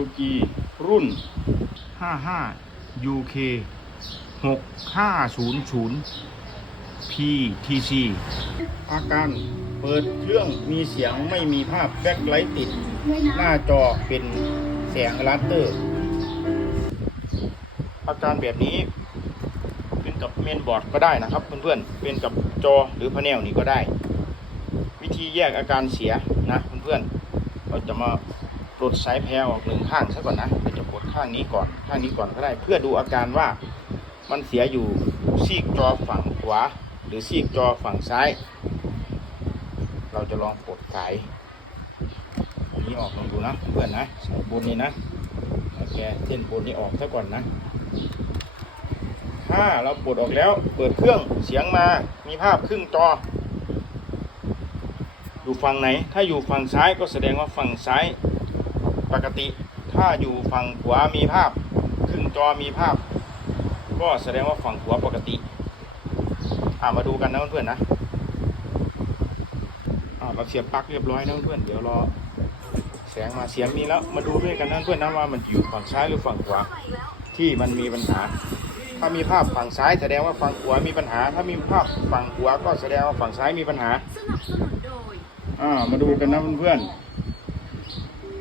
LG รุ่น 55 UK 6500 PTC อาการเปิดเครื่องมีเสียงไม่มีภาพแบ็คไลท์ติด หน้าจอเป็นแสงลัตเตอร์ อาการแบบนี้ เป็นกับเมนบอร์ดก็ได้นะครับ เพื่อนๆ เป็นกับจอหรือพาเนลนี่ก็ได้ วิธีแยกอาการเสียนะเพื่อนๆ เราจะมา ลดสายแพรออกหนึ่งข้างซะก่อนนะเราจะปลดข้างนี้ก่อนข้างนี้ก่อนก็ได้ เพื่อดูอาการว่ามันเสียอยู่ซีกจอฝั่งขวา หรือซีกจอฝั่งซ้าย เราจะลองปลดสายอันนี้ออกลองดูนะเพื่อนนะสายบนนี้นะโอเคเส้นบนนี้ออกซะก่อนนะถ้าเราปลดออกแล้วเปิดเครื่องเสียงมามีภาพครึ่งจอ อยู่ฝั่งไหน ถ้าอยู่ฝั่งซ้ายก็แสดงว่าฝั่งซ้าย ปกติ ถ้าอยู่ฝั่งขวามีภาพ ครึ่งจอมีภาพ ก็แสดงว่าฝั่งขวาปกติอ่ามาดูกันนะเพื่อนๆนะอ่าเราเสียบปลั๊กเรียบร้อยนะเพื่อนๆเดี๋ยวรอแสงมาเสียงมีแล้วมาดูด้วยกันนะเพื่อนๆนะว่ามันอยู่ฝั่งซ้ายหรือฝั่งขวาที่มันมีปัญหา ถ้ามีภาพฝั่งซ้ายแสดงว่าฝั่งขวามีปัญหา ถ้ามีภาพฝั่งขวาก็แสดงว่าฝั่งซ้ายมีปัญหาอ่ามาดูกันนะเพื่อนๆ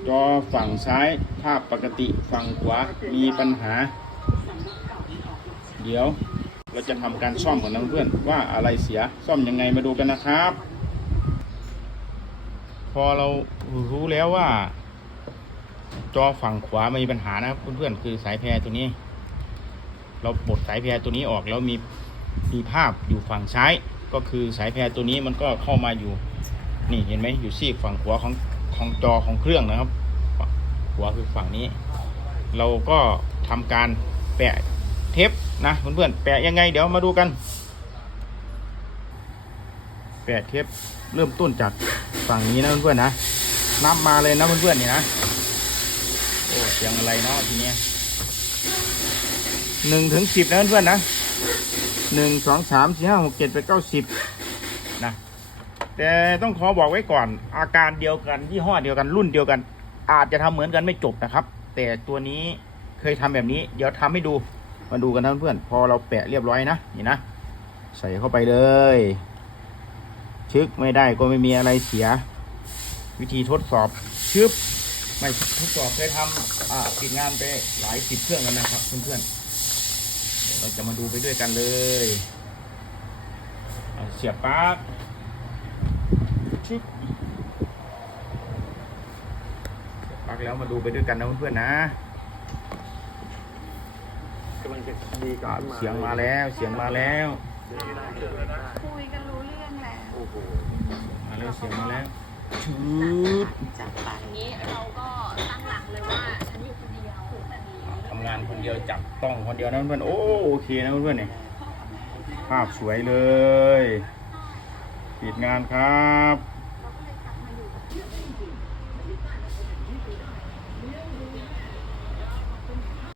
จอฝั่งซ้ายภาพปกติฝั่งขวามีปัญหา เดี๋ยวเราจะทำการซ่อมของนะเพื่อนว่าอะไรเสียซ่อมยังไงมาดูกันนะครับ พอเรารู้แล้วว่า จอฝั่งขวามีปัญหานะเพื่อนๆคือสายแพรตัวนี้ เราปลดสายแพรตัวนี้ออกแล้วมีมีภาพอยู่ฝั่งซ้าย ก็คือสายแพรตัวนี้มันก็เข้ามาอยู่นี่เห็นไหมอยู่ซีกฝั่งขวาของ ของจอของเครื่องนะครับฝั่งขวคือฝั่งนี้ เราก็ทำการแปะเทปนะเพื่อนๆแปะยังไงเดี๋ยวมาดูกัน แปะเทปเริ่มต้นจากฝั่งนี้นะเพื่อนๆนะนับมาเลยนะเพื่อนๆนี่นะโอ้เสียงอะไรเนาะทีเนี้ยหนึ่งถึงสิบนะเพื่อนๆนะหนึ่งสองสามสี่ห้าหกเจ็ดแปดเก้าสิบ แต่ต้องขอบอกไว้ก่อน อาการเดียวกันยี่ห้อเดียวกันรุ่นเดียวกัน อาจจะทำเหมือนกันไม่จบนะครับ แต่ตัวนี้เคยทำแบบนี้ เดี๋ยวทำให้ดูมาดูกันนะเพื่อนพอเราแปะเรียบร้อยนะนี่นะใส่เข้าไปเลย ชึกไม่ได้ก็ไม่มีอะไรเสีย วิธีทดสอบชึบไม่ทดสอบเคยทำอ่าปิดงานไปหลายสิบเครื่องแล้วนะครับ เพื่อนๆเดี๋ยวเราจะมาดูไปด้วยกันเลยเสียบปลั๊ก ชึบปักแล้วมาดูไปด้วยกันนะเพื่อนๆนะกำลังจะดีก่อนเสียงมาแล้วเสียงมาแล้วคุยกันรู้เรื่องแล้วโอ้โหมาแล้วเสียงมาแล้วชืบจัดไปนี้เราก็ตั้งหลักเลยว่าฉันอยู่คนเดียวแต่นี้ทำงานคนเดียวจับต้องคนเดียวนะเพื่อนๆโอ้โอเคนะเพื่อนๆเนี่ยภาพสวยเลยปิดงานครับ